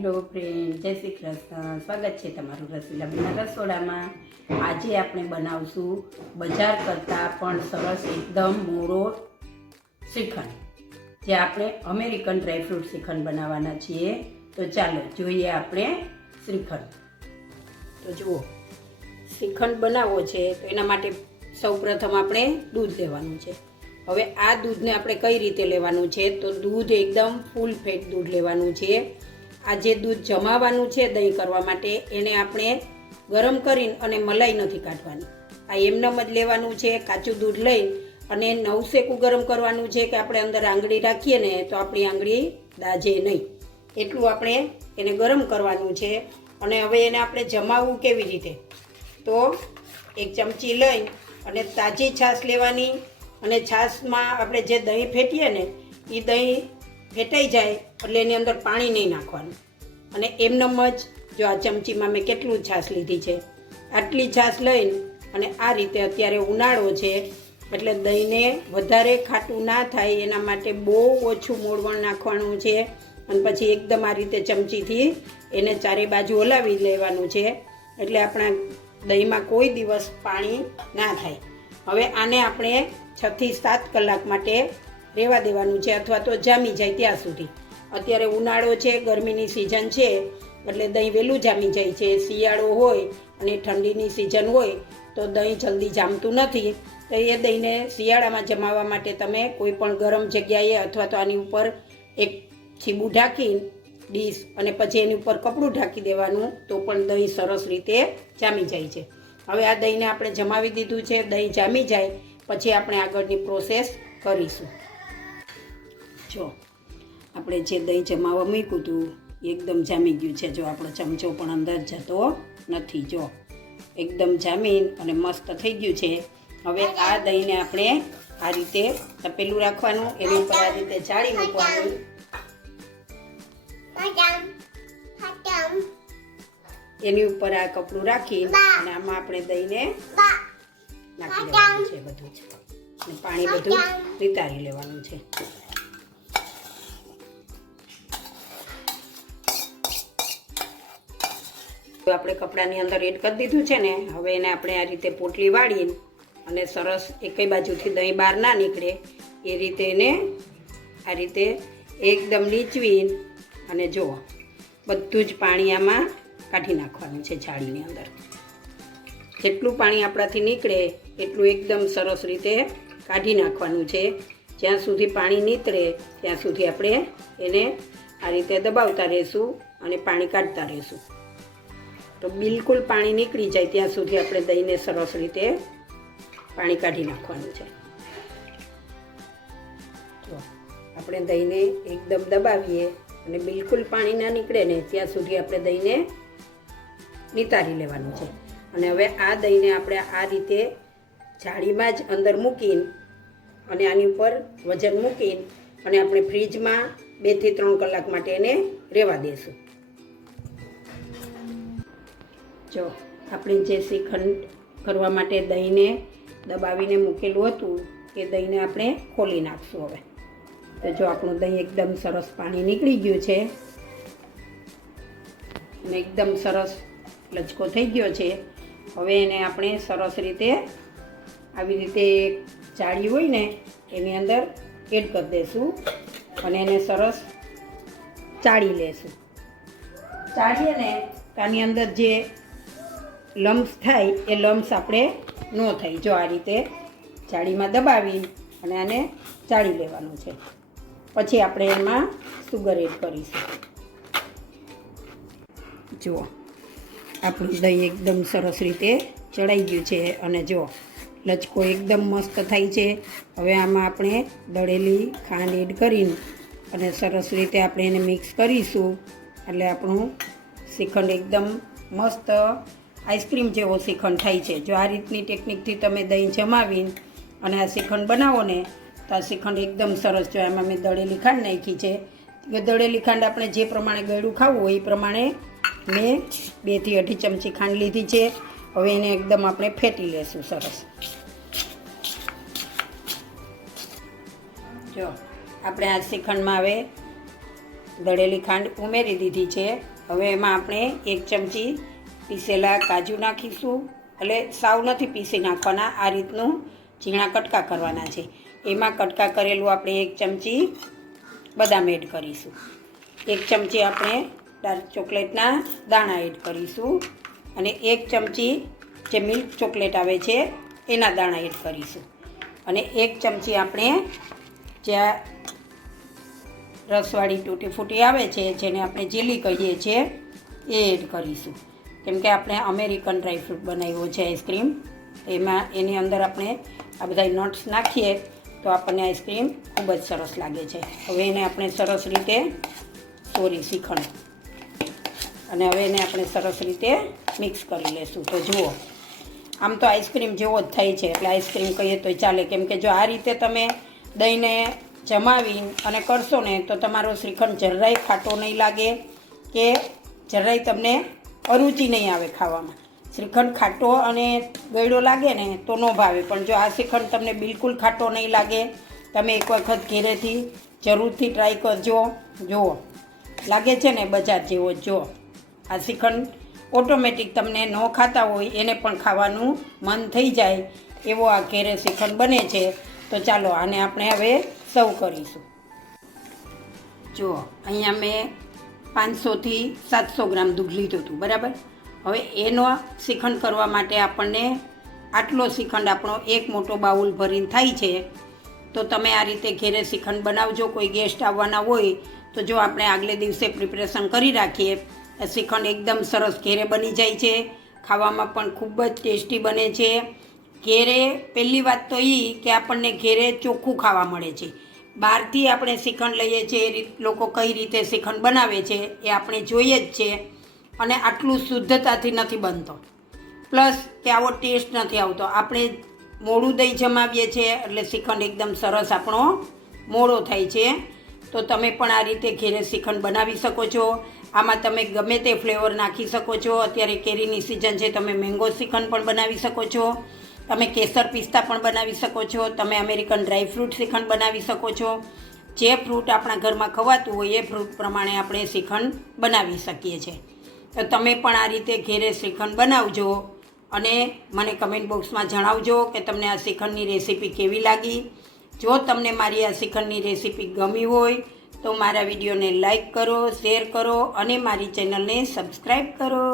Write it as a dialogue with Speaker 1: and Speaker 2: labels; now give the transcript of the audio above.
Speaker 1: Hello friend, જય શ્રી કૃષ્ણ. સ્વાગત છે તમારું રસીલાબેનના રસોડામાં. આજે આપણે બનાવશું બજાર કરતાં પણ સરસ એકદમ મોરો શ્રીખંડ, જે આપણે અમેરિકન ડ્રાયફ્રૂટ શ્રીખંડ બનાવવાના છીએ. તો ચાલો જોઈએ આપણે શ્રીખંડ. તો જુઓ, શ્રીખંડ બનાવવો છે, તો એના માટે સૌપ્રથમ આપણે દૂધ લેવાનું છે. હવે આ દૂધને આપણે કઈ રીતે લેવાનું છે? તો દૂધ એકદમ ફૂલ ફેટ દૂધ લેવાનું છે. આ જે દૂધ જમાવાનું છે દહીં કરવા માટે, એને આપણે ગરમ કરીને અને મલાઈ નથી કાઢવાની. આ એમનેમ જ લેવાનું છે, કાચું દૂધ લઈ અને નવસેકું ગરમ કરવાનું છે કે આપણે અંદર આંગળી રાખીએ ને તો આપણી આંગળી દાજે નહીં. એટલું આપણે એને ગરમ કરવાનું છે અને હવે એને આપણે જમાવવું કેવી રીતે? તો એક ચમચી લઈ અને તાજી છાશ લેવાની અને છાશમાં આપણે જે દહીં ફેટીએ ને એ દહીં ફેટાઈ જાય, એટલે એની અંદર પાણી નહીં નાખવાનું. અને એમનેમ જ જો આ ચમચીમાં મેં કેટલું છાશ લીધી છે, આટલી છાશ લઈને અને આ રીતે અત્યારે ઉનાળો છે, એટલે દહીંને વધારે ખાટું ના થાય, એના માટે બહુ ઓછું મોળવણ નાખવાનું છે. અને પછી એકદમ આ રીતે ચમચીથી એને ચારે બાજુ હલાવી લેવાનું છે, એટલે આપણા દહીંમાં કોઈ દિવસ પાણી ના થાય. હવે આને આપણે છથી સાત કલાક માટે રહેવા દેવાનું છે અથવા તો જામી જાય ત્યાં સુધી. અત્યારે ઉનાળો છે, ગરમીની સિઝન છે, એટલે દહીં વહેલું જામી જાય છે. શિયાળો હોય અને ઠંડીની સિઝન હોય, તો દહીં જલ્દી જામતું નથી. તો એ દહીંને શિયાળામાં જમાવવા માટે તમે કોઈ પણ ગરમ જગ્યાએ અથવા તો આની ઉપર એક છીબું ઢાંકી, ડીશ અને પછી એની ઉપર કપડું ઢાંકી દેવાનું, તો પણ દહીં સરસ રીતે જામી જાય છે. હવે આ દહીંને આપણે જમાવી દીધું છે, દહીં જામી જાય, પછી આપણે આગળની પ્રોસેસ કરીશું. જો આપણે જે દહીં જમાવવા મૂક્યું હતું એ એકદમ જામી ગયું છે. જો આપણો ચમચો પણ અંદર જતો નથી. જો એકદમ જામીન અને મસ્ત થઈ ગયું છે. હવે આ દહીંને આપણે આ રીતે તપેલું રાખવાનું. એની ઉપર આ રીતે જાળી મૂકવાનું. એની ઉપર આ કપડું રાખી અને આમાં આપણે દહીંને નાખી દેવાનું છે બધું જ. અને પાણી બધું નિતારી લેવાનું છે. આપણે કપડાની અંદર એડ કરી દીધું છે ને, હવે એને આપણે આ રીતે પોટલી વાળીને અને સરસ એકેય બાજુથી દહીં બહાર ના નીકળે, એ રીતે એને આ રીતે એકદમ નીચવી અને જુઓ બધું જ પાણી આમાં કાઢી નાખવાનું છે જાળીની અંદર. જેટલું પાણી આપણાથી નીકળે એટલું એકદમ સરસ રીતે કાઢી નાખવાનું છે. જ્યાં સુધી પાણી નીતરે ત્યાં સુધી આપણે એને આ રીતે દબાવતા રહીશું અને પાણી કાઢતા રહીશું. તો બિલકુલ પાણી નીકળી જાય ત્યાં સુધી આપણે દહીંને સરસ રીતે પાણી કાઢી નાખવાનું છે. તો આપણે દહીંને એકદમ દબાવીએ અને બિલકુલ પાણી ના નીકળે ને ત્યાં સુધી આપણે દહીંને નિતારી લેવાનું છે. અને હવે આ દહીંને આપણે આ રીતે જાળીમાં જ અંદર મૂકીને અને આની ઉપર વજન મૂકીને અને આપણે ફ્રીજમાં બેથી ત્રણ કલાક માટે એને રહેવા દઈશું જો, આપણે જે શ્રીખંડ કરવા માટે દહીંને દબાવીને મૂકેલું હતું, એ દહીંને આપણે ખોલી નાખશું હવે. તો જો આપણું દહીં એકદમ સરસ પાણી નીકળી ગયું છે. અને એકદમ સરસ લચકો થઈ ગયો છે. હવે એને આપણે સરસ રીતે આવી રીતે જાળી હોય ને, એની અંદર એડ કરી દઈશું અને એને સરસ ચાળી લેશું. ચાળીએ ને આની અંદર જે લમ્સ થાય એ લમ્સ આપણે ન થાય. જો આ રીતે જાળીમાં દબાવી અને આને ચાળી લેવાનું છે. પછી આપણે એમાં સુગર એડ કરીશું. જુઓ, આપણું દહીં એકદમ સરસ રીતે ચડાઈ ગયું છે અને જો લચકો એકદમ મસ્ત થાય છે. હવે આમાં આપણે દળેલી ખાંડ એડ કરીને અને સરસ રીતે આપણે એને મિક્સ કરીશું. એટલે આપણું શ્રીખંડ એકદમ મસ્ત આઈસ્ક્રીમ જેવો શ્રીખંડ થાય છે. જો આ રીતની ટેકનિકથી તમે દહીં જમાવીને અને આ શ્રીખંડ બનાવો ને, તો આ શ્રીખંડ એકદમ સરસ જો એમાં મેં દળેલી ખાંડ નાખી છે. દળેલી ખાંડ આપણે જે પ્રમાણે ગળ્યું ખાવું હોય એ પ્રમાણે મેં બેથી અઢી ચમચી ખાંડ લીધી છે. હવે એને એકદમ આપણે ફેટી લેશું. સરસ. જો, આપણે આ શ્રીખંડમાં હવે દળેલી ખાંડ ઉમેરી દીધી છે. હવે એમાં આપણે એક ચમચી પીસેલા કાજુ નાખીશું. એટલે સાવ નથી પીસી નાખવાના, આ રીતનું ઝીણા કટકા કરવાના છે. એમાં કટકા કરેલું આપણે એક ચમચી બદામ એડ કરીશું. એક ચમચી આપણે ડાર્ક ચોકલેટના દાણા એડ કરીશું. અને એક ચમચી જે મિલ્ક ચોકલેટ આવે છે, એના દાણા એડ કરીશું. અને એક ચમચી આપણે જે રસવાળી તૂટી ફૂટી આવે છે, જેને આપણે જેલી કહીએ છીએ, એ એડ કરીશું. કેમ કે આપણે અમેરિકન ડ્રાયફ્રૂટ બનાવ્યો છે આઈસ્ક્રીમ. એમાં, એની અંદર આપણે આ બધા નટ્સ નાખીએ તો આપણને આઈસ્ક્રીમ ખૂબ જ સરસ લાગે છે. હવે એને આપણે સરસ રીતે, સોરી શ્રીખંડ અને હવે એને આપણે સરસ રીતે મિક્સ કરી લેશું. તો જુઓ, આમ તો આઈસ્ક્રીમ જેવો જ થાય છે. એટલે આઈસ્ક્રીમ કહીએ તો ચાલે. કેમ કે જો આ રીતે તમે દહીંને જમાવી અને કરશો ને, તો તમારો શ્રીખંડ જરાય ખાટો નહીં લાગે કે જરાય તમને અરુચિ નહીં આવે ખાવામાં. શ્રીખંડ ખાટો અને ગળ્યો લાગે ને તો ન ભાવે. પણ જો આ શ્રીખંડ તમને બિલકુલ ખાટો નહીં લાગે, તમે એક વખત ઘેરેથી જરૂરથી ટ્રાય કરજો. જુઓ. લાગે છે ને બજાર જેવો? જ આ શ્રીખંડ ઓટોમેટિક તમને ન ખાતા હોય, એને પણ ખાવાનું મન થઈ જાય એવો આ ઘેરે શ્રીખંડ બને છે. તો ચાલો આને આપણે હવે સર્વ કરીશું. જુઓ. અહીંયા મેં પાંચસોથી સાતસો ગ્રામ દૂધ લીધું હતું, બરાબર? હવે એનો શ્રીખંડ કરવા માટે આપણને આટલો શ્રીખંડ, આપણો એક મોટો બાઉલ ભરીને થાય છે, તો તમે આ રીતે ઘેરે શ્રીખંડ બનાવજો. કોઈ ગેસ્ટ આવવાના હોય, તો જો આપણે આગલે દિવસે પ્રિપરેશન કરી રાખીએ શ્રીખંડ એકદમ સરસ ઘેરે બની જાય છે. ખાવામાં પણ ખૂબ જ ટેસ્ટી બને છે. ઘેરે, પહેલી વાત તો એ કે આપણને ઘેરે ચોખ્ખું ખાવા મળે છે. બહારથી આપણે શ્રીખંડ લઈએ છીએ, એ રીત લોકો કઈ રીતે શ્રીખંડ બનાવે છે એ આપણે જોઈએ જ છે અને આટલું શુદ્ધતાથી નથી બનતો. પ્લસ કે આવો ટેસ્ટ નથી આવતો. આપણે મોડું દહીં જમાવીએ છીએ એટલે શ્રીખંડ એકદમ સરસ આપણો મોડો થાય છે. તો તમે પણ આ રીતે ઘેરે શ્રીખંડ બનાવી શકો છો. આમાં તમે ગમે તે ફ્લેવર નાખી શકો છો. અત્યારે કેરીની સિઝન છે, તમે મેંગો શ્રીખંડ પણ બનાવી શકો છો. તમે કેસર પિસ્તા પણ બનાવી શકો છો, તમે અમેરિકન ડ્રાયફ્રૂટ શ્રીખંડ બનાવી શકો છો. જે ફ્રૂટ આપણા ઘરમાં ખવાતું હોય એ ફ્રૂટ પ્રમાણે આપણે શ્રીખંડ બનાવી શકીએ છીએ. તો તમે પણ આ રીતે ઘેરે શ્રીખંડ બનાવજો અને મને કમેન્ટ બોક્સમાં જણાવજો કે તમને આ શ્રીખંડની રેસીપી કેવી લાગી. જો તમને મારી આ શ્રીખંડની રેસીપી ગમી હોય તો મારા વિડીયોને લાઈક કરો, શેર કરો અને મારી ચેનલને સબસ્ક્રાઈબ કરો.